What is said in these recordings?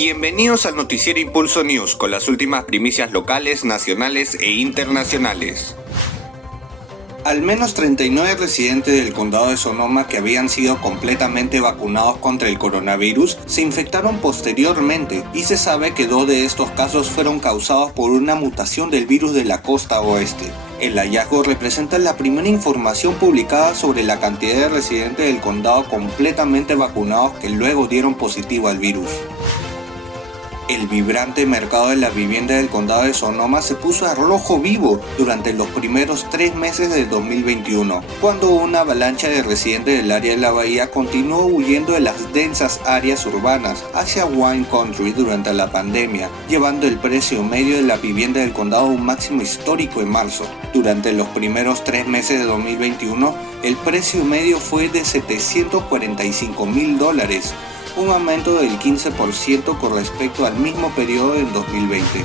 Bienvenidos al noticiero Impulso News con las últimas primicias locales, nacionales e internacionales. Al menos 39 residentes del condado de Sonoma que habían sido completamente vacunados contra el coronavirus se infectaron posteriormente y se sabe que 2 de estos casos fueron causados por una mutación del virus de la costa oeste. El hallazgo representa la primera información publicada sobre la cantidad de residentes del condado completamente vacunados que luego dieron positivo al virus. El vibrante mercado de la vivienda del condado de Sonoma se puso a rojo vivo durante los primeros 3 meses de 2021, cuando una avalancha de residentes del área de la bahía continuó huyendo de las densas áreas urbanas hacia Wine Country durante la pandemia, llevando el precio medio de la vivienda del condado a un máximo histórico en marzo. Durante los primeros 3 meses de 2021, el precio medio fue de $745,000, un aumento del 15% con respecto al mismo periodo en 2020.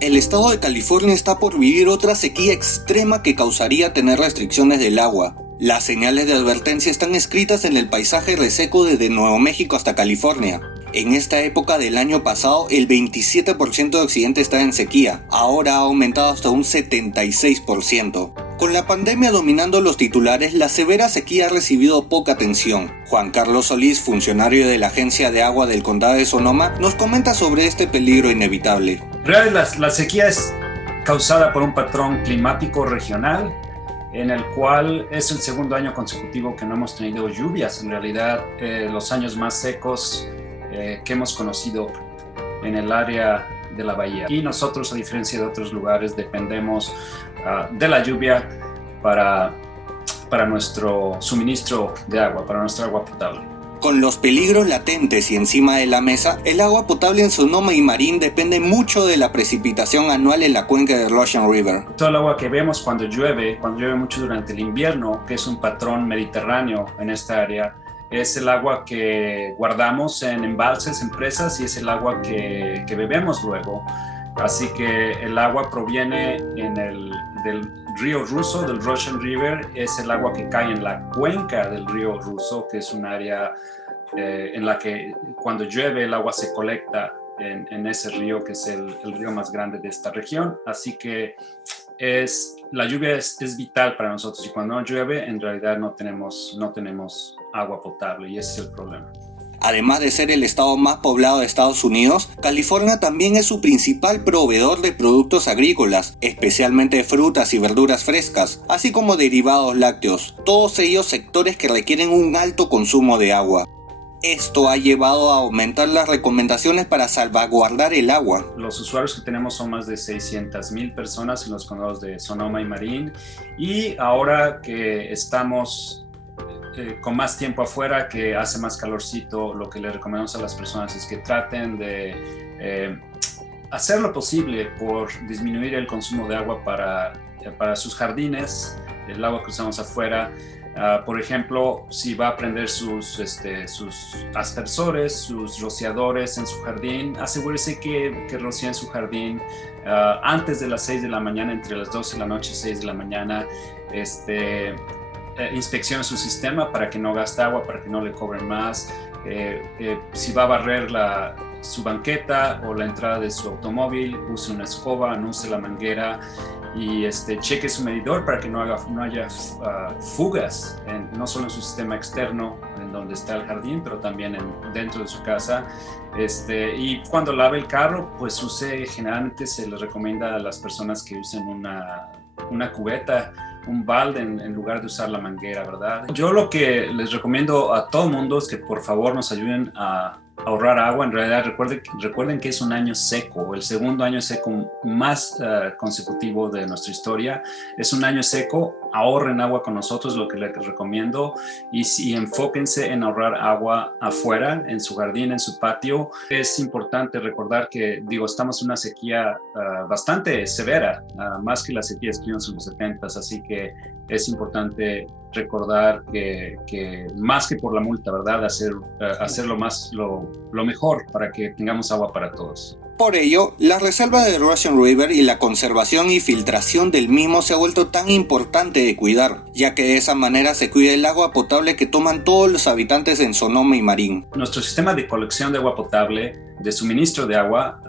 El estado de California está por vivir otra sequía extrema que causaría tener restricciones del agua. Las señales de advertencia están escritas en el paisaje reseco desde Nuevo México hasta California. En esta época del año pasado, el 27% de Occidente estaba en sequía. Ahora ha aumentado hasta un 76%. Con la pandemia dominando los titulares, la severa sequía ha recibido poca atención. Juan Carlos Solís, funcionario de la Agencia de Agua del Condado de Sonoma, nos comenta sobre este peligro inevitable. La sequía es causada por un patrón climático regional, en el cual es el segundo año consecutivo que no hemos tenido lluvias. En realidad, los años más secos que hemos conocido en el área de la bahía. Y nosotros, a diferencia de otros lugares, dependemos de la lluvia para nuestro suministro de agua, para nuestra agua potable. Con los peligros latentes y encima de la mesa, el agua potable en Sonoma y Marín depende mucho de la precipitación anual en la cuenca del Russian River. Todo el agua que vemos cuando llueve mucho durante el invierno, que es un patrón mediterráneo en esta área, es el agua que guardamos en embalses, en presas, y es el agua que bebemos luego. Así que el agua proviene del río Ruso, del Russian River, es el agua que cae en la cuenca del río Ruso, que es un área en la que cuando llueve el agua se colecta en ese río, que es el río más grande de esta región. Así que la lluvia es vital para nosotros, y cuando no llueve en realidad no tenemos agua potable, y ese es el problema. Además de ser el estado más poblado de Estados Unidos, California también es su principal proveedor de productos agrícolas, especialmente frutas y verduras frescas, así como derivados lácteos, todos ellos sectores que requieren un alto consumo de agua. Esto ha llevado a aumentar las recomendaciones para salvaguardar el agua. Los usuarios que tenemos son más de 600,000 personas en los condados de Sonoma y Marín, y ahora que estamos con más tiempo afuera, que hace más calorcito, lo que le recomendamos a las personas es que traten de hacer lo posible por disminuir el consumo de agua para sus jardines, el agua que usamos afuera. Por ejemplo, si va a prender sus aspersores, sus rociadores en su jardín, asegúrese que rocíe en su jardín antes de las 6 de la mañana, entre las 12 de la noche y 6 de la mañana. Inspeccione su sistema para que no gaste agua, para que no le cobren más. Si va a barrer su banqueta o la entrada de su automóvil, use una escoba, no use la manguera, y cheque su medidor para que no haya fugas, no solo en su sistema externo, en donde está el jardín, pero también dentro de su casa. Y cuando lave el carro, pues generalmente se les recomienda a las personas que usen una cubeta, un balde en lugar de usar la manguera, ¿verdad? Yo lo que les recomiendo a todo el mundo es que por favor nos ayuden a ahorrar agua. En realidad recuerden que es un año seco, el segundo año seco más consecutivo de nuestra historia. Es un año seco, ahorren agua con nosotros, lo que les recomiendo, y enfóquense en ahorrar agua afuera, en su jardín, en su patio. Es importante recordar que, estamos en una sequía bastante severa, más que las sequías que vimos en los 70s, así que es importante recordar que más que por la multa, ¿verdad? Hacerlo lo mejor para que tengamos agua para todos. Por ello, la reserva de Russian River y la conservación y filtración del mismo se ha vuelto tan importante de cuidar, ya que de esa manera se cuida el agua potable que toman todos los habitantes en Sonoma y Marín. Nuestro sistema de colección de agua potable, de suministro de agua,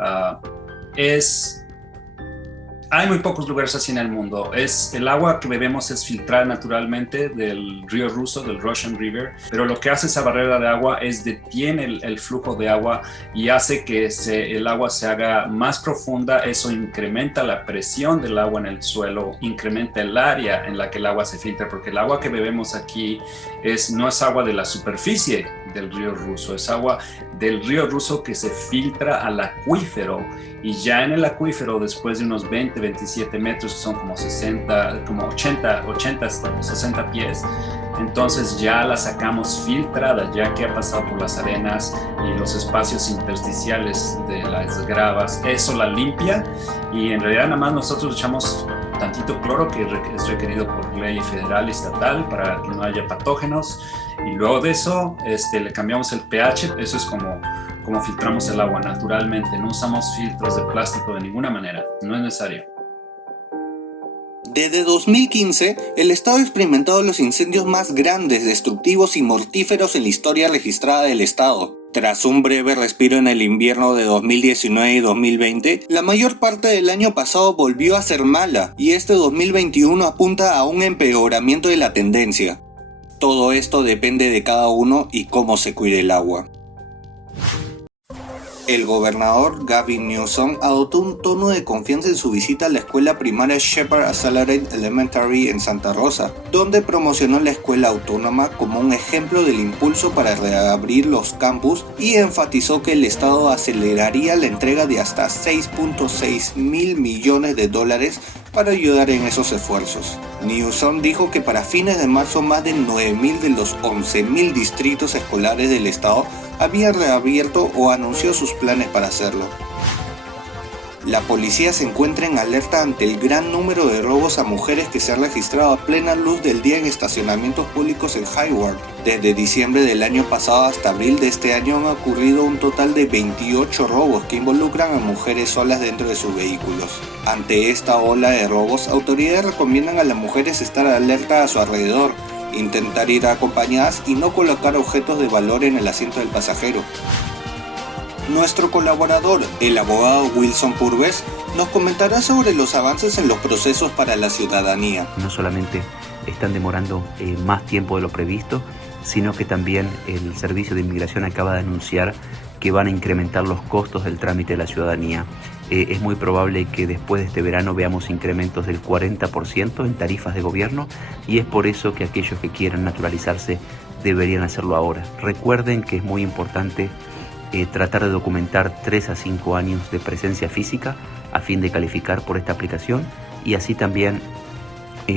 hay muy pocos lugares así en el mundo. El agua que bebemos es filtrada naturalmente del río ruso, del Russian River, pero lo que hace esa barrera de agua es detiene el flujo de agua y hace que el agua se haga más profunda. Eso incrementa la presión del agua en el suelo, incrementa el área en la que el agua se filtra, porque el agua que bebemos aquí no es agua de la superficie del río ruso, es agua del río ruso que se filtra al acuífero, y ya en el acuífero, después de unos 27 metros, que son como 80, 60 pies, entonces ya la sacamos filtrada, ya que ha pasado por las arenas y los espacios intersticiales de las gravas. Eso la limpia, y en realidad nada más nosotros echamos tantito cloro, que es requerido por ley federal y estatal para que no haya patógenos, y luego de eso le cambiamos el pH. Eso es como filtramos el agua naturalmente. No usamos filtros de plástico de ninguna manera, no es necesario. Desde 2015, el estado ha experimentado los incendios más grandes, destructivos y mortíferos en la historia registrada del estado. Tras un breve respiro en el invierno de 2019 y 2020, la mayor parte del año pasado volvió a ser mala, y este 2021 apunta a un empeoramiento de la tendencia. Todo esto depende de cada uno y cómo se cuide el agua. El gobernador Gavin Newsom adoptó un tono de confianza en su visita a la escuela primaria Shepherd Accelerated Elementary en Santa Rosa, donde promocionó la escuela autónoma como un ejemplo del impulso para reabrir los campus, y enfatizó que el Estado aceleraría la entrega de hasta $6.6 mil millones para ayudar en esos esfuerzos. Newsom dijo que para fines de marzo más de 9.000 de los 11.000 distritos escolares del estado habían reabierto o anunció sus planes para hacerlo. La policía se encuentra en alerta ante el gran número de robos a mujeres que se han registrado a plena luz del día en estacionamientos públicos en Hayward. Desde diciembre del año pasado hasta abril de este año han ocurrido un total de 28 robos que involucran a mujeres solas dentro de sus vehículos. Ante esta ola de robos, autoridades recomiendan a las mujeres estar alerta a su alrededor, intentar ir acompañadas y no colocar objetos de valor en el asiento del pasajero. Nuestro colaborador, el abogado Wilson Purves, nos comentará sobre los avances en los procesos para la ciudadanía. No solamente están demorando más tiempo de lo previsto, sino que también el Servicio de Inmigración acaba de anunciar que van a incrementar los costos del trámite de la ciudadanía. Es muy probable que después de este verano veamos incrementos del 40% en tarifas de gobierno, y es por eso que aquellos que quieran naturalizarse deberían hacerlo ahora. Recuerden que es muy importante tratar de documentar 3 a 5 años de presencia física a fin de calificar por esta aplicación, y así también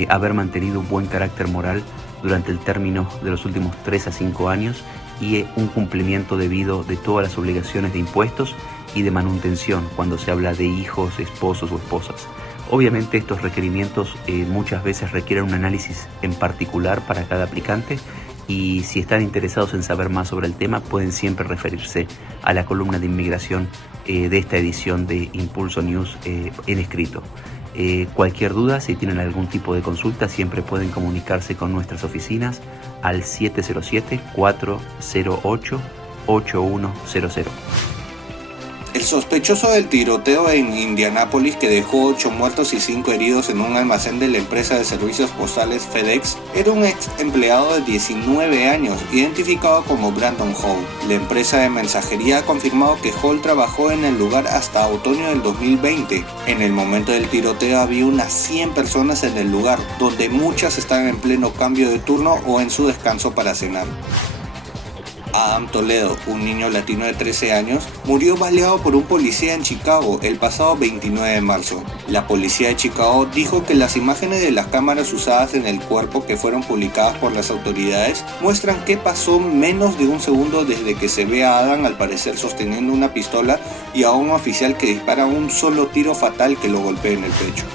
haber mantenido un buen carácter moral durante el término de los últimos 3 a 5 años, y un cumplimiento debido de todas las obligaciones de impuestos y de manutención cuando se habla de hijos, esposos o esposas. Obviamente estos requerimientos muchas veces requieren un análisis en particular para cada aplicante, y si están interesados en saber más sobre el tema pueden siempre referirse a la columna de inmigración de esta edición de Impulso News en escrito. Cualquier duda, si tienen algún tipo de consulta, siempre pueden comunicarse con nuestras oficinas al 707-408-8100. El sospechoso del tiroteo en Indianápolis, que dejó 8 muertos y 5 heridos en un almacén de la empresa de servicios postales FedEx, era un ex empleado de 19 años, identificado como Brandon Hall. La empresa de mensajería ha confirmado que Hall trabajó en el lugar hasta otoño del 2020. En el momento del tiroteo había unas 100 personas en el lugar, donde muchas estaban en pleno cambio de turno o en su descanso para cenar. Adam Toledo, un niño latino de 13 años, murió baleado por un policía en Chicago el pasado 29 de marzo. La policía de Chicago dijo que las imágenes de las cámaras usadas en el cuerpo, que fueron publicadas por las autoridades, muestran que pasó menos de un segundo desde que se ve a Adam al parecer sosteniendo una pistola y a un oficial que dispara un solo tiro fatal que lo golpea en el pecho.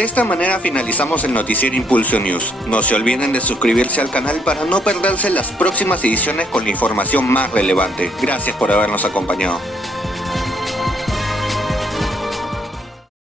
De esta manera finalizamos el noticiero Impulso News. No se olviden de suscribirse al canal para no perderse las próximas ediciones con la información más relevante. Gracias por habernos acompañado.